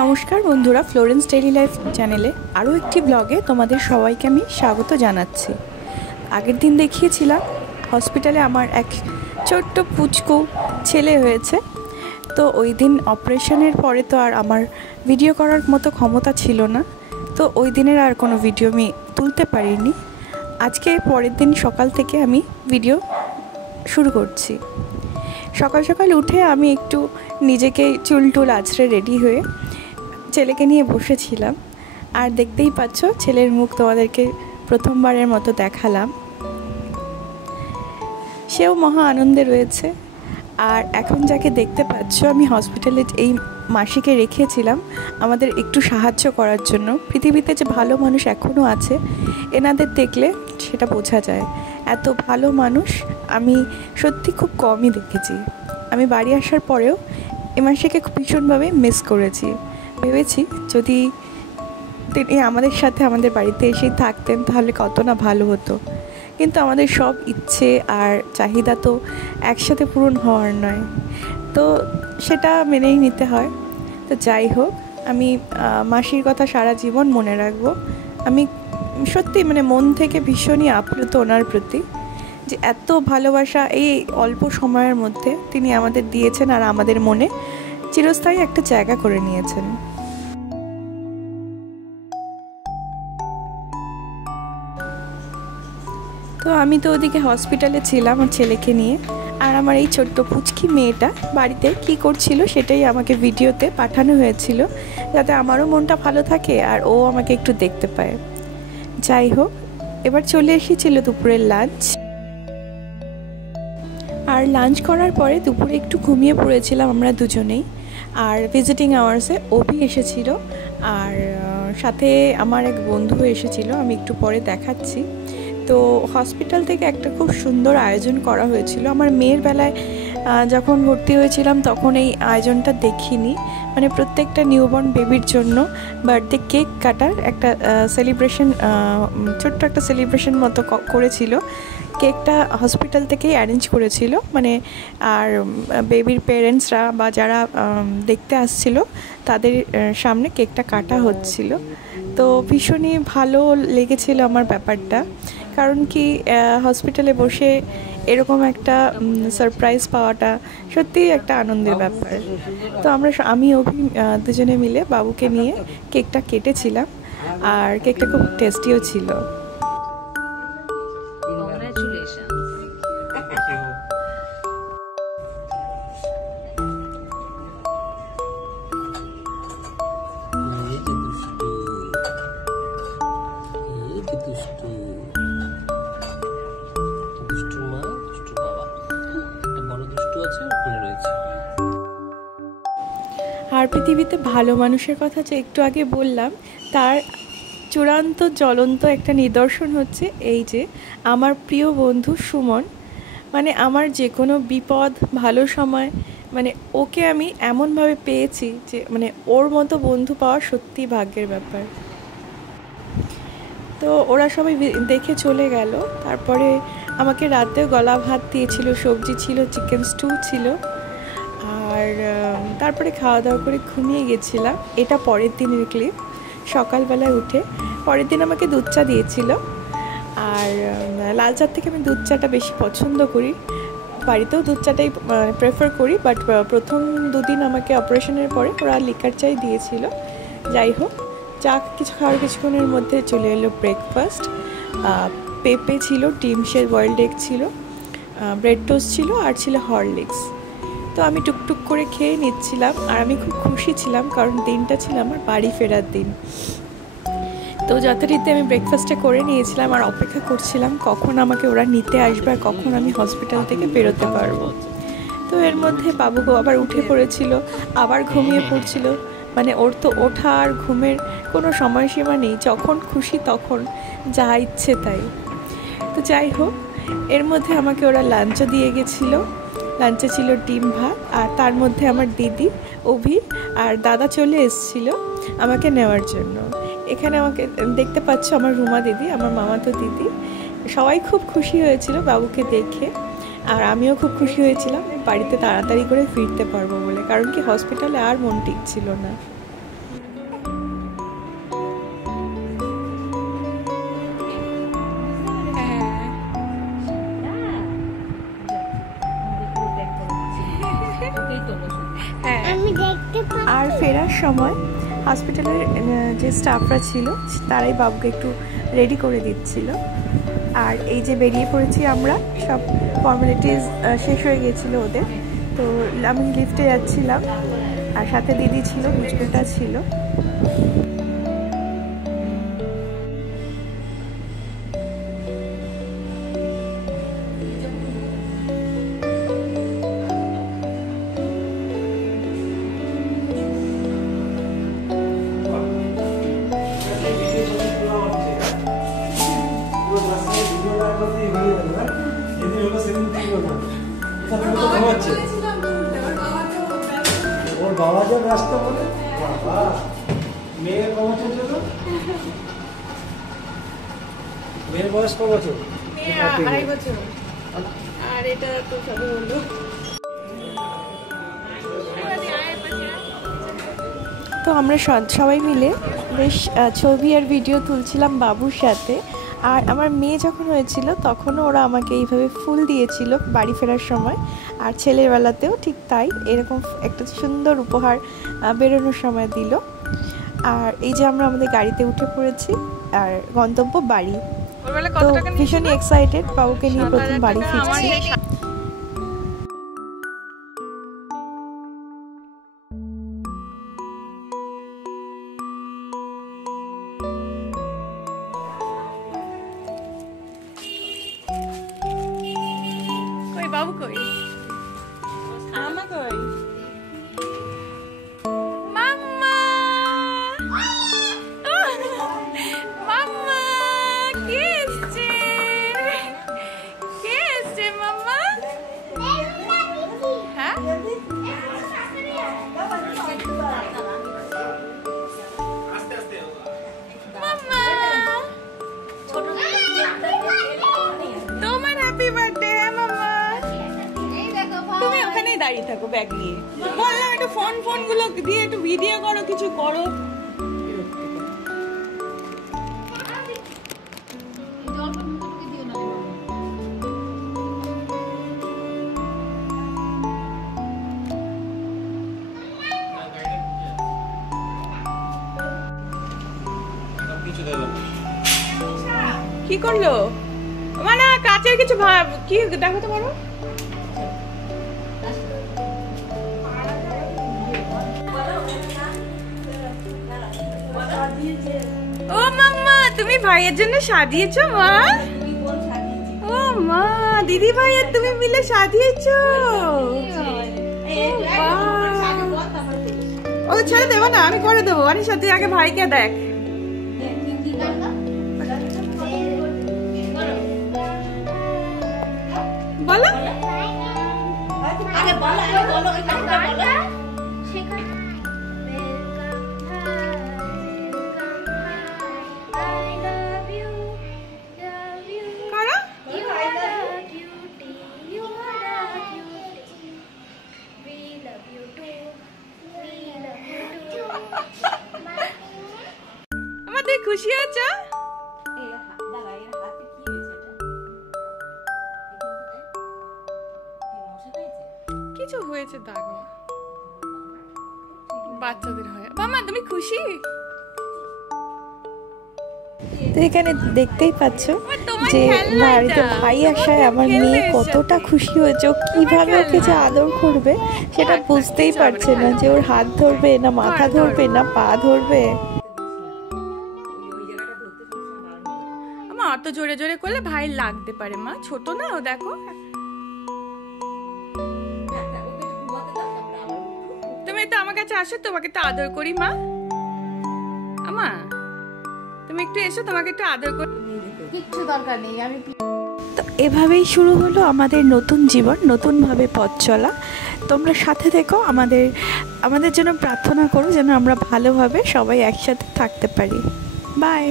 নমস্কার বন্ধুরা, Florence daily life চ্যানেলে আরও একটি ব্লগে তোমাদের সবাইকে আমি স্বাগত জানাচ্ছি। আগের দিন দেখিয়েছিলাম হসপিটালে আমার এক ছোট্ট পুচকু ছেলে হয়েছে। তো ওই দিন অপারেশনের পরে তো আর আমার ভিডিও করার মতো ক্ষমতা ছিল না, তো ওই দিনের আর কোনো ভিডিও আমি তুলতে পারিনি। আজকে পরের দিন সকাল থেকে আমি ভিডিও শুরু করছি। সকাল সকাল উঠে আমি একটু নিজেকে চুল টুল আছড়ে রেডি হয়ে ছেলেকে নিয়ে বসেছিলাম। আর দেখতেই পাচ্ছ ছেলের মুখ তোমাদেরকে প্রথমবারের মতো দেখালাম। সেও মহা আনন্দে রয়েছে। আর এখন যাকে দেখতে পাচ্ছ, আমি হসপিটালে এই মাসিকে রেখেছিলাম আমাদের একটু সাহায্য করার জন্য। পৃথিবীতে যে ভালো মানুষ এখনও আছে, এনাদের দেখলে সেটা বোঝা যায়। এত ভালো মানুষ আমি সত্যি খুব কমই দেখেছি। আমি বাড়ি আসার পরেও এ মাসিকে ভীষণভাবে মিস করেছি। ভেবেছি যদি তিনি আমাদের সাথে আমাদের বাড়িতে এসেই থাকতেন তাহলে কত না ভালো হতো। কিন্তু আমাদের সব ইচ্ছে আর চাহিদা তো একসাথে পূরণ হওয়ার নয়, তো সেটা মেনেই নিতে হয়। তো যাই হোক, আমি মাসির কথা সারা জীবন মনে রাখবো। আমি সত্যি মন থেকে ভীষণই আপ্লুত ওনার প্রতি, যে এত ভালোবাসা এই অল্প সময়ের মধ্যে তিনি আমাদের দিয়েছেন আর আমাদের মনে চিরস্থায়ী একটা জায়গা করে নিয়েছেন। তো আমি তো ওদিকে হসপিটালে ছিলাম আমার ছেলেকে নিয়ে, আর আমার এই ছোট্ট পুচকি মেয়েটা বাড়িতে কি করছিল সেটাই আমাকে ভিডিওতে পাঠানো হয়েছিল, যাতে আমারও মনটা ভালো থাকে আর ও আমাকে একটু দেখতে পায়। যাই হোক, এবার চলে এসেছিল দুপুরের লাঞ্চ। আর লাঞ্চ করার পরে দুপুরে একটু ঘুমিয়ে পড়েছিলাম আমরা দুজনেই। আর ভিজিটিং আওয়ার্সে অভি এসেছিল, আর সাথে আমার এক বন্ধু এসেছিল, আমি একটু পরে দেখাচ্ছি। তো হসপিটাল থেকে একটা খুব সুন্দর আয়োজন করা হয়েছিল। আমার মেয়ের বেলায় যখন ভর্তি হয়েছিলাম তখন এই আয়োজনটা দেখিনি। প্রত্যেকটা নিউবর্ন বেবির জন্য বার্থডে কেক কাটার একটা সেলিব্রেশন, ছোট্ট একটা সেলিব্রেশন মতো করেছিল। কেকটা হসপিটাল থেকেই অ্যারেঞ্জ করেছিল, আর বেবির পেরেন্টসরা বা যারা দেখতে আসছিল তাদের সামনে কেকটা কাটা হচ্ছিল। তো ভীষণই ভালো লেগেছিল আমার ব্যাপারটা, কারণ কি হসপিটালে বসে এরকম একটা সারপ্রাইজ পাওয়াটা সত্যিই একটা আনন্দের ব্যাপার। তো আমি দুজনে মিলে বাবুকে নিয়ে কেকটা কেটেছিলাম, আর কেকটা খুব টেস্টিও ছিল। আর পৃথিবীতে ভালো মানুষের কথা যে একটু আগে বললাম, তার চূড়ান্ত জ্বলন্ত একটা নিদর্শন হচ্ছে এই যে আমার প্রিয় বন্ধু সুমন। আমার যে কোনো বিপদ ভালো সময় ওকে আমি এমনভাবে পেয়েছি যে ওর মতো বন্ধু পাওয়া সত্যি ভাগ্যের ব্যাপার। তো ওরা সবাই দেখে চলে গেল। তারপরে আমাকে রাতেও গলা ভাত দিয়েছিল, সবজি ছিল, চিকেন স্টু ছিল। আর তারপরে খাওয়া দাওয়া করে ঘুমিয়ে গেছিলাম। এটা পরের দিনের ক্লিপ। সকালবেলায় উঠে পরের দিন আমাকে দুধ চা দিয়েছিল, আর লাল চার থেকে আমি দুধ চাটা বেশি পছন্দ করি। বাড়িতেও দুধ চাটাই প্রেফার করি, বাট প্রথম দুদিন আমাকে অপারেশনের পরে ওরা লিকার চাই দিয়েছিল। যাই হোক, চা খাওয়ার কিছুক্ষণের মধ্যে চলে এলো ব্রেকফাস্ট। পেঁপে ছিল, ডিম শেল বয়েলড এগ ছিল, ব্রেড টোস্ট ছিল, আর ছিল হরলিক্স। তো আমি টুকটুক করে খেয়ে নিচ্ছিলাম, আর আমি খুব খুশি ছিলাম কারণ দিনটা ছিল আমার বাড়ি ফেরার দিন। তো যথারীতি আমি ব্রেকফাস্টটা করে নিয়েছিলাম আর অপেক্ষা করছিলাম কখন আমাকে ওরা নিতে আসবে আর কখন আমি হসপিটাল থেকে বেরোতে পারবো। তো এর মধ্যে বাবু আবার উঠে পড়েছিল, আবার ঘুমিয়ে পড়ছিল। ওর তো ওঠা আর ঘুমের কোনো সময়সীমা নেই, যখন খুশি তখন যা ইচ্ছে তাই। তো যাই হোক, এর মধ্যে আমাকে ওরা লাঞ্চও দিয়ে গেছিলো। লাঞ্চে ছিল ডিম ভাত, আর তার মধ্যে আমার দিদি অভি আর দাদা চলে এসেছিল আমাকে নেওয়ার জন্য। এখানে আমাকে দেখতে পাচ্ছ আমার রুমা দিদি, আমার মামাতো দিদি, সবাই খুব খুশি হয়েছিল বাবুকে দেখে। আর আমিও খুব খুশি হয়েছিলাম বাড়িতে তাড়াতাড়ি করে ফিরতে পারবো বলে, কারণ কি হসপিটালে আর মন টিকছিল না। আর ফেরার সময় হসপিটালের যে স্টাফরা ছিল তারাই বাবুকে একটু রেডি করে দিচ্ছিল। আর এই যে বেরিয়ে পড়েছি আমরা, সব ফর্মালিটিস শেষ হয়ে গিয়েছিল ওদের। তো আমি লিফটে যাচ্ছিলাম, আর সাথে দিদি ছিল, বুঝকুটা ছিল। ওর বাবা যা ব্যস্ত বলে বাবা মেয়ের ক বছর ছিল? মেয়ের বয়স ক বছর? 2.5 বছর। আর এটা তো সবে হলো। তো আমরা সবাই মিলে বেশ ছবি আর ভিডিও তুলছিলাম বাবুর সাথে। আর আমার মেয়ে যখন হয়েছিল তখনও ওরা আমাকে এইভাবে ফুল দিয়েছিল বাড়ি ফেরার সময়। আর ছেলের বেলাতেও ঠিক তাই, এরকম একটা সুন্দর উপহার বেরোনোর সময় দিল। আর এই যে আমরা আমাদের গাড়িতে উঠে পড়েছি, আর গন্তব্য বাড়ি। তো ভীষণই এক্সাইটেড, বাবুকে নিয়ে প্রথম বাড়ি ফিরছি। বাবু কই? মামা কই? মাম্মা, মাম্মা কে এসছে? কে এসছে মাম্মা? হ্যাঁ, মাম্মা তোমার হ্যাপি বার্থডে মাম্মা। তুমি ওখানেই দাঁড়িয়ে থাকো ব্যাগ নিয়ে। বললাম একটু ফোন গুলো দিয়ে একটু ভিডিও করো, কিছু করো। কি করলো? মানে কাচের কিছু কি দেখাতে পারো? ও মাম্মা, তুমি ভাইয়ের জন্য সাজিয়েছো মা? ও মা, দিদি ভাই আর তুমি মিলে সাজিয়েছো? ও ছেড়ে দেবো না, আমি করে দেবো। আরে সাথে আগে ভাইকে দেখ। বলো আগে, বলো বলো ওই গানটা বলো। আমাদের খুশি হয়েছে? কিছু হয়েছে দাগ, বাচ্চাদের হয়। মামা তুমি খুশি? তো এখানে দেখতেই পাচ্ছ যে বাড়িতে ভাই আসায় আমার মেয়ে কতটা খুশি হয়েছে। ও কিভাবে ওকে যে আদর করবে সেটা বুঝতেই পারছে না, যে ওর হাত ধরবে না মাথা ধরবে না পা ধরবে। মা অত জোরে জোরে করলে ভাই লাগতে পারে, মা ছোট না ও, দেখো। তুমি তো আমার কাছে আসো, তোমাকে তো আদর করি মা। আমা তুমি একটু এসো, তোমাকে একটু আদর করি। কিচ্ছু দরকার নেই। আমি তো এভাবেই শুরু হলো আমাদের নতুন জীবন, নতুনভাবে পথ চলা। তোমরা সাথে থেকো, আমাদের জন্য প্রার্থনা করো যেন আমরা ভালোভাবে সবাই একসাথে থাকতে পারি। বাই।